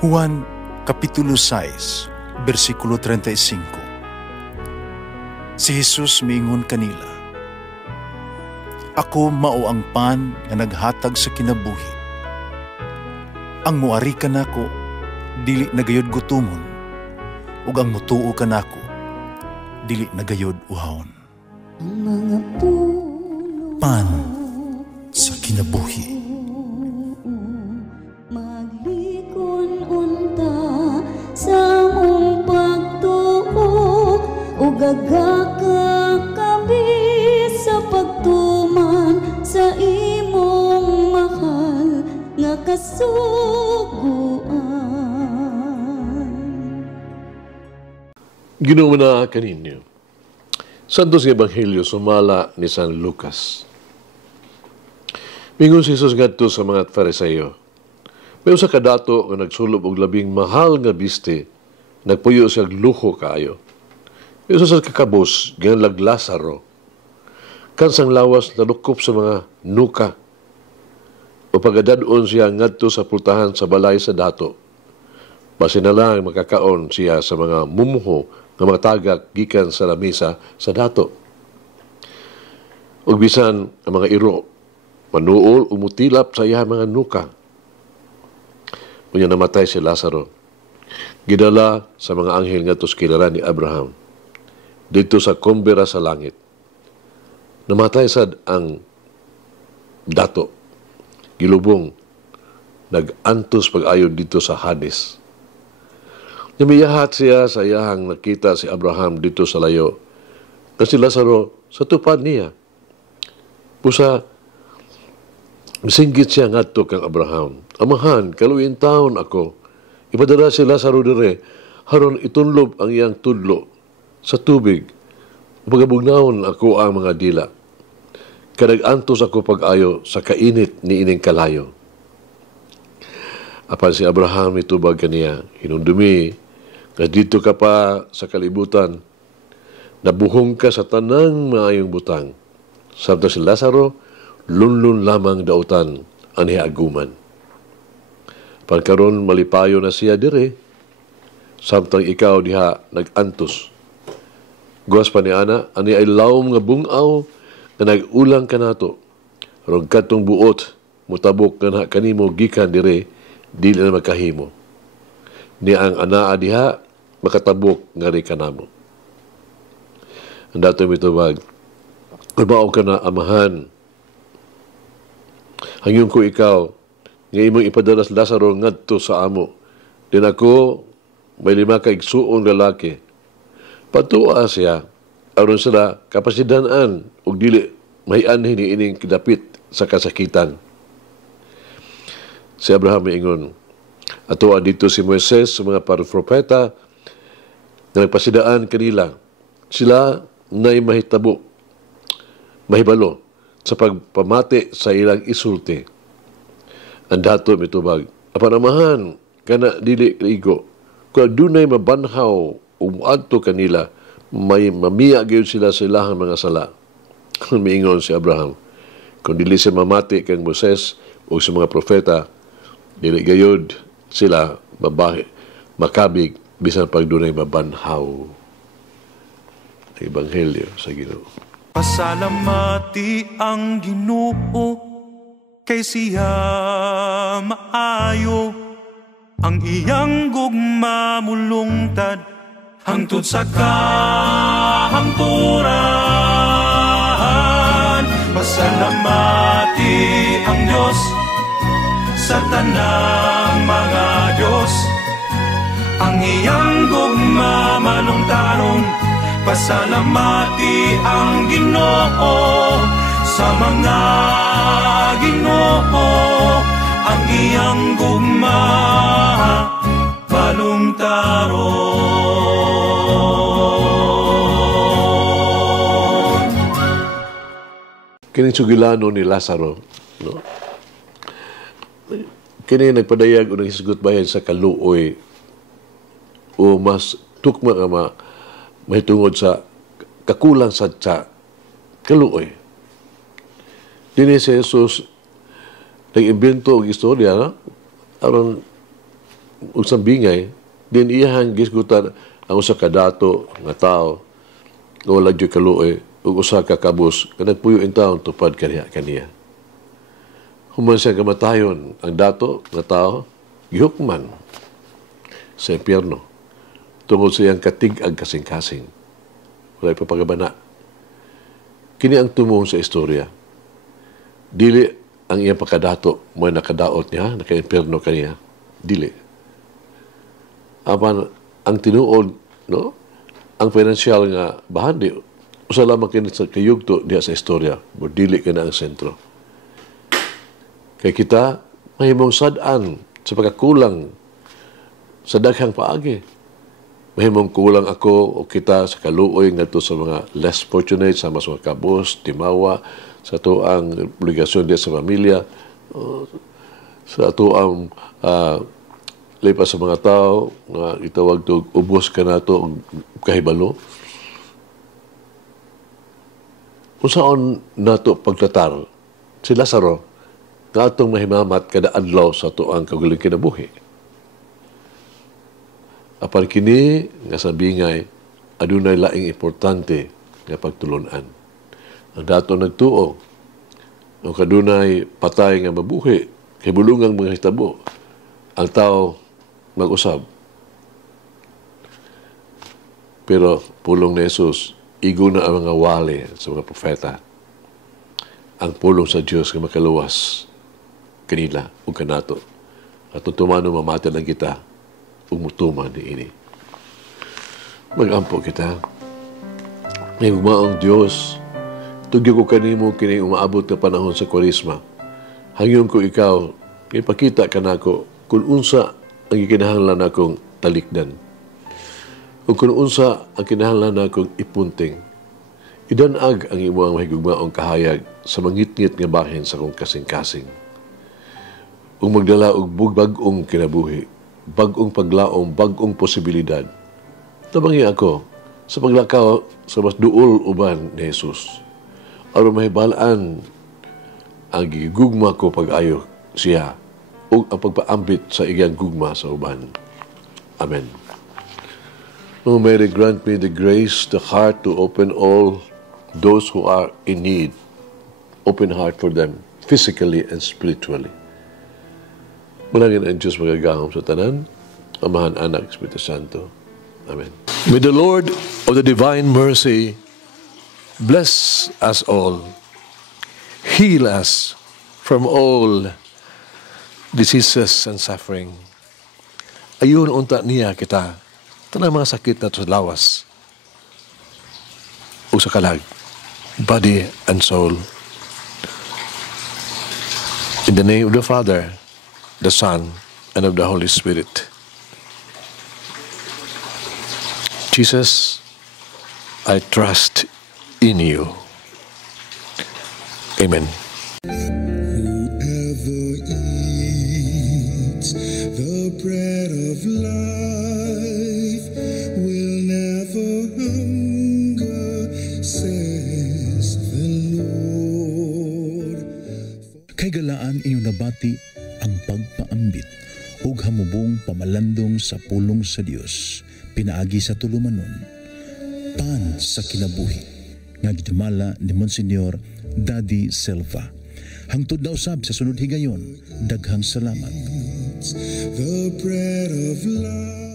Juan Kapitulo 6, versikulo 35. Si Jesus miingon kanila, "Ako mao ang pan nga naghatag sa kinabuhi. Ang muari kanako dili nagayod gutumon, ug ang mutuo kanako dili nagayod uhawon." Ang mga puno Pan sa kinabuhi. maglikon unta sa mong pagtuo ug gagakabi sa pagtuman sa imong mahal nga kasuguan. Ginawa na kaninyo. Santos nga Ebanghelyo sumala ni San Lucas. Mingon si Jesus ngadto sa mga Fariseyo. May usa ka dato nga nagsulob og labing mahal nga biste, nagpuyo siya luho kaayo. May usa sa kakabos nga Lazaro. Kansang lawas nalukop sa mga nuka. O pagadadon siya ngadto sa pultahan sa balay sa dato. Base na lang makakaon siya sa mga mumuho nga mga tagak gikan sa lamisa sa dato. Ug bisan ang mga iro manuol umutilap sa iya mga nuka. Unya namatay si Lazaro. Gidala sa mga anghel ngadto sa kilala ni Abraham dito sa kumbera sa langit. Namatay sad ang dato. Gilubong nag-antos pag-ayo dito sa Hades. Namiyahat siya sa iyahang nakita si Abraham dito sa layo. Kasi Lazaro sa tupad niya. Pusa misinggit siya ngadto kang Abraham. "Amahan, kaluin taon ako. Ipadala si Lazaro dire haron itunlob ang iyang tudlo sa tubig. Pagabugnawon ako ang mga dila. Kadag-antos ako pag-ayo sa kainit ni ining kalayo." Apan si Abraham itubag kaniya, "Hinundumi, nga dito ka pa sa kalibutan, nabuhong ka sa tanang maayong butang. Sabta si Lazaro, lunlun lamang dautan ang hiaguman. Pagkaron malipayo na siya dire, samtang ikaw diha nag-antos. Guwas pa ni ana, ani ay lawom nga bungaw nga nag-ulang ka nato. Rog katong buot, mutabok nga kanimo gikan dire, dili na makahimo. Ni ang anaa diha, makatabok nga rin kanamo." Ang dato mitubag, "Kulbao ka na, amahan. Hangyon ko ikaw, nga imong ipadala sa Lazaro ngadto sa amo. Din ako, may 5 ka igsuong lalaki. Patuwa siya, aron sila kapasidanan ug dili mahianhin ni ining kidapit sa kasakitan." Si Abraham ingon, "Atoa dito si Moises sa mga propeta na nagpasidaan kanila. Sila na'y mahibalo sa pagpamati sa ilang isulti." Ang dato mitubag, "Apanamahan, kana dili kaigo. Kung dunay mabanhaw o muadto kanila, may mamiya gyud sila sa ilahang mga sala." Miingon si Abraham, "Kung dili siya mamati kang Moses o sa mga propeta, dili gayud sila babae, makabig, bisan pag dunay mabanhaw." Ebanghelyo sa Ginoo. Pasalamati ang Ginoo, kay siya maayo. Ang iyang gugma mulungtad, hangtod sa kahangturan. Pasalamati ang Diyos sa tanang mga Diyos. Ang iyang gugma malungtaron, pasalamati ang Ginoo sa mga Ginoo. Ang iyang gugma malungtaron. Kining sugilano ni Lazaro, no? Kini nagpadayag o naghisgot bayan sa kaluoy o mas tukma nga mahitungod sa kakulang sa kaluoy. Dini si Jesus nag-imbento og istorya, aron usang bingay, din iyahang gisgutan ang usa ka dato nga tao nga wala jud kaluoy ug usa ka kabus nga nagpuyo in taon tupad kaniya. Human siya kamatayon ang dato nga tao gihukman sa impyerno tungod sa iyang katig-ag kasing-kasing. Wala ipapagabana. Kini ang tumuong sa istorya. Dili ang iyang pagkadato mo nakadaot niya, naka-impyerno kaniya. Dili. Apan ang tinuod, no? Ang financial nga bahandi, usa lamang kini sa kayugto diha sa istorya, mo dili ka na ang sentro. Kay kita mahimong sad-an sa pagkakulang sa daghang paagi. Mahimong kulang ako o kita sa kaluoy ngadto sa mga less fortunate, sa mas mga kabos, timawa, sa ato ang obligasyon diha sa pamilya, sa ato ang lipas sa mga tao nga itawag to ubos ka na to kahibalo. Unsaon nato pagtatar si Lazaro nga atong mahimamat kada adlaw sa ato ang kagaling kinabuhi. Apan kini nga sa bingay adunay laing importante nga pagtulunan. Ang dato nagtuo o kadunay patay nga mabuhi kay bulungang mga hitabo ang tao mag-usab. Pero pulong ni Jesus, igo na ang mga wali sa mga propeta. Ang pulong sa Diyos nga makaluwas kanila o kanato. At tumano mamatan lang kita ug mutuman ni ini. Mag-ampo kita. May umaong Diyos, tugyo ko kanimo kini umaabot na panahon sa Kwaresma. Hangyon ko ikaw, ipakita ka nako kung unsa ang ikinahanglan akong talikdan. O kung unsa ang kinahanglan akong ipunting. Idanag ang imo ang mahigugmaong kahayag sa mangitngit nga bahin sa kong kasing-kasing. Ug magdala og bag-ong kinabuhi, bag-ong paglaom, bag-ong posibilidad. Tabangi ako sa paglakaw sa mas duol uban ni Jesus. Aron mahibalaan ang gigugma ko pag-ayo siya o ang pagpaambit sa iyang gugma sa uban. Amen. O Mary, grant me the grace, the heart to open all those who are in need. Open heart for them, physically and spiritually. Manangin ang Diyos magagahom sa tanan, Amahan, Anak, Espiritu Santo. Amen. May the Lord of the divine mercy bless us all, heal us from all diseases and suffering. Ayun unta niya kita, tanang mga sakit na sa lawas o sa kalag, body and soul. In the name of the Father, the Son, and of the Holy Spirit. Jesus, I trust in you. Amen. The bread of life will never hunger, says the Lord. Kay galaan inyong nabati ang pagpaambit ug hamubong pamalandong sa pulong sa Dios pinaagi sa tulumanon pan sa kinabuhi nga gidumala ni Monsignor Daddy Silva. Hangtod na usab sa sunod higayon, daghang salamat. The bread of life.